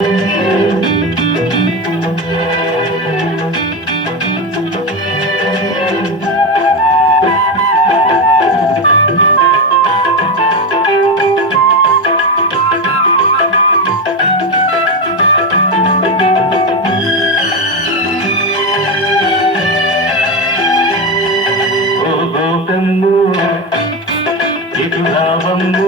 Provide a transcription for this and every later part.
ఓ గోపమ్ము ఇటు రావమ్ము ఈ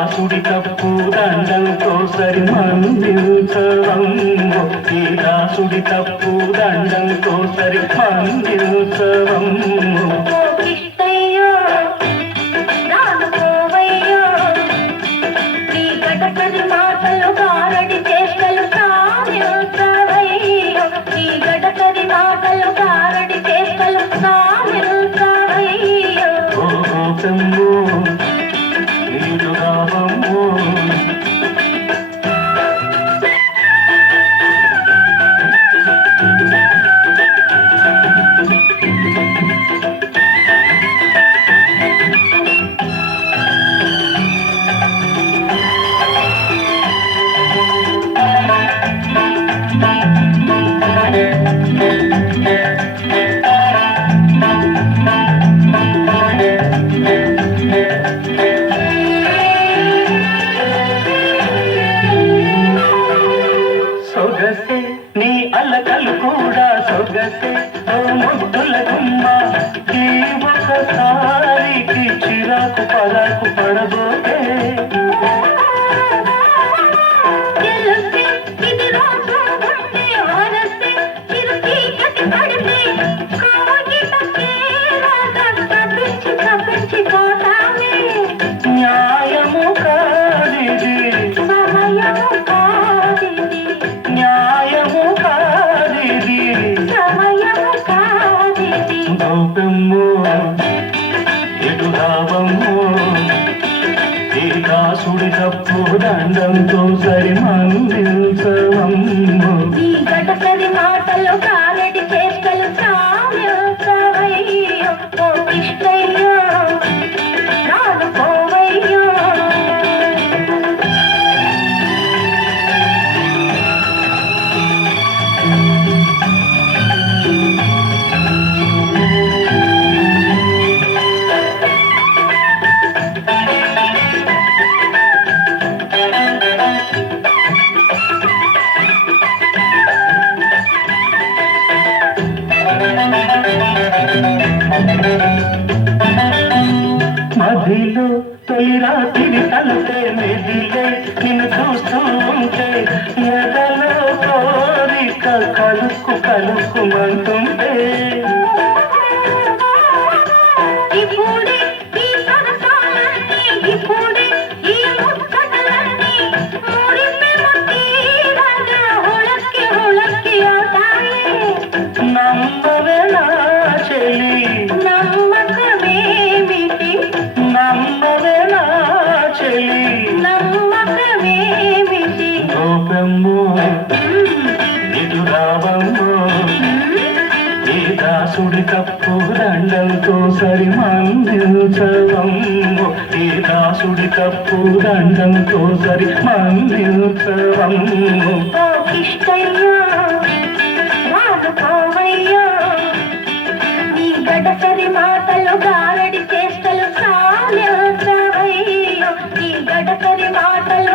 దాసుడి తప్పు దండంతో సరి మందించవమ్ము ఈ దాసుడి తప్పు దండంతో సరి సొగసే ఓ ముద్దుల గుమ్మ ఈ ఒకసారికి చిరాకు పరాకు పడబోతే తెలిసి ఇది రోజు ఉంటే వరసే చిరుకి కట్టి పడితే గౌతమ్ము ఎటు రావమ్ము తప్పు దండంతో సరి మందించవమ్ము ఈ గడపడి మాటలు కాలడి చేష్టలు సామ్యోత్సవయ్యో ఇష్ట మదిలో తొలి రాత్రి తలసే మెదిలే నిన్ను చూస్తూ ఉంటే ఎదలో కోరిక కలుక్కు కలుక్కుమంటుంటే ఇప్పుడే నా చెలి నమ్మకమేమిటి గోపెమ్ము ఇటు రావమ్ము ఈ దాసుడి తప్పు దండంతో సరి మందించవమ్ము ఈ దాసుడి తప్పు దండంతో నీ గడసరి మాటలు